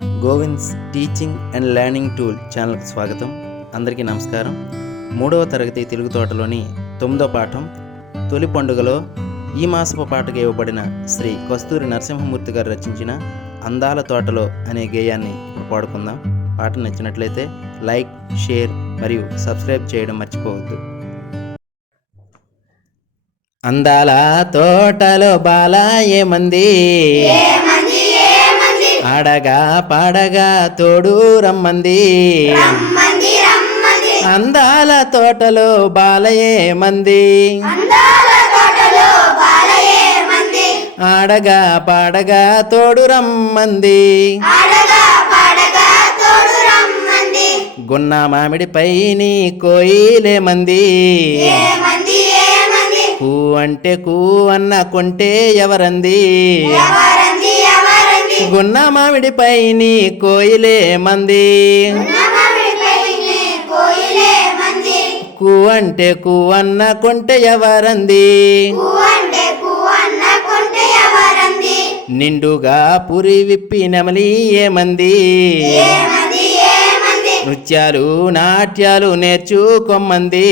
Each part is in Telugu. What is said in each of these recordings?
Govind's teaching and learning tool ఛానల్కి స్వాగతం. అందరికీ నమస్కారం. 3వ తరగతి తెలుగు తోటలోని 9వ పాఠం తొలి పండుగలో ఈ మాసపు పాటగా ఇవ్వబడిన శ్రీ కస్తూరి నరసింహమూర్తి గారు రచించిన అందాల తోటలో అనే గేయాన్ని ఇప్పుడు పాడుకుందాం. పాట నచ్చినట్లయితే లైక్, షేర్ మరియు సబ్స్క్రైబ్ చేయడం మర్చిపోవద్దు. అందాల తోటలో బాల ఏమంది, ఆడగా పాడగా తోడు రమ్మంది. అందాల తోటలో బాలయే మంది, ఆడగా పాడగా తోడు రమ్మంది. గున్న మామిడిపై నీ కోయిలే మంది, కూ అంటే కూ అన్న కొంటే ఎవరంది. గున్న మామిడిపై నీ కోయిలే మంది, కూ అంటే కూ అన్న కొంటే ఎవరంది. నిండుగా పురి విప్పి నెమలి ఏమంది, నృత్యాలు నాట్యాలు నేర్చుకొమ్మంది.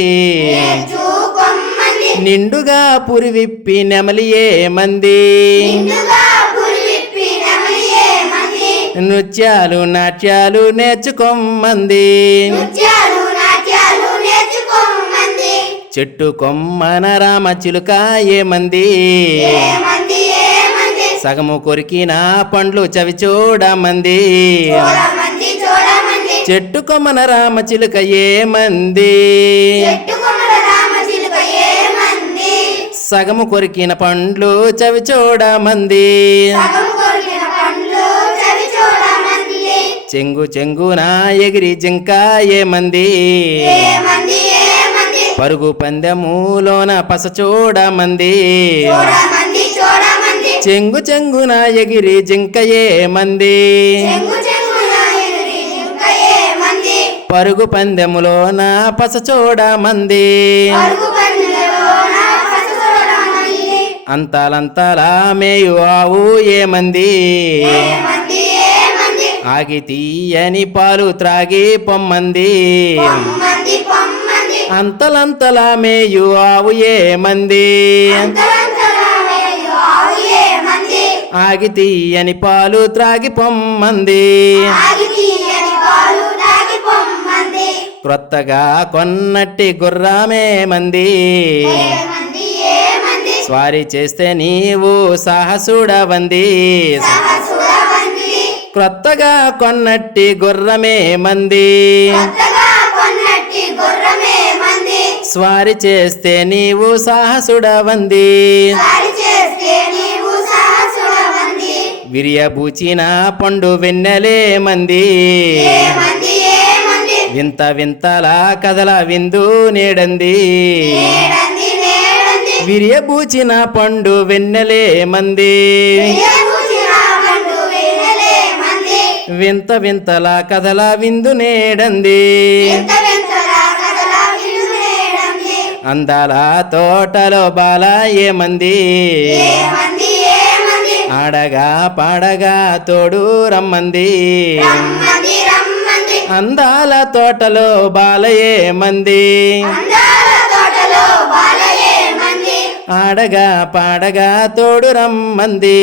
నిండుగా పురి విప్పి నెమలి ఏమంది, నృత్యాలు నాట్యాలు నేర్చుకొమ్మంది. చెట్టు కొమ్మన రామ చిలుక ఏమంది, సగము కొరికిన పండ్లు చవి చూడమంది. చెట్టు కొమ్మన రామ చిలుక ఏమంది, సగము కొరికిన పండ్లు చవి చూడమంది. చెంగు చెంగున ఎగిరి జింక ఏమంది, పరుగు పందెములోన పస చూడమంది. చెంగు చెంగున ఎగిరి జింక ఏమంది, పరుగు పందెములోన పస చూడమంది. అంతలంతలా మేయు ఆవు ఏమంది, ఆగి తీయని పాలు త్రాగి పొమ్మంది. అంతలంతలా మేయు ఆవు ఏమంది, ఆగి తీయని పాలు త్రాగి పొమ్మంది. క్రొత్తగా కొన్నట్టి గుర్రమేమంది, స్వారీ చేస్తే నీవు సాహసుడవంది. క్రొత్తగా కొన్నట్టి గుర్రమేమంది, స్వారీ చేస్తే నీవు సాహసుడవంది. విరియబూచిన పండు వెన్నెలేమంది, వింత వింతలా కదల విందు నేడంది. విరియబూచిన పండు వెన్నెలేమంది, వింత వింతలా కదల విందు నేడంది. అందాల తోటలో బాల ఏమంది, ఆడగా పాడగా తోడు రమ్మంది. అందాల తోటలో బాల ఏమంది, ఆడగా పాడగా తోడు రమ్మంది.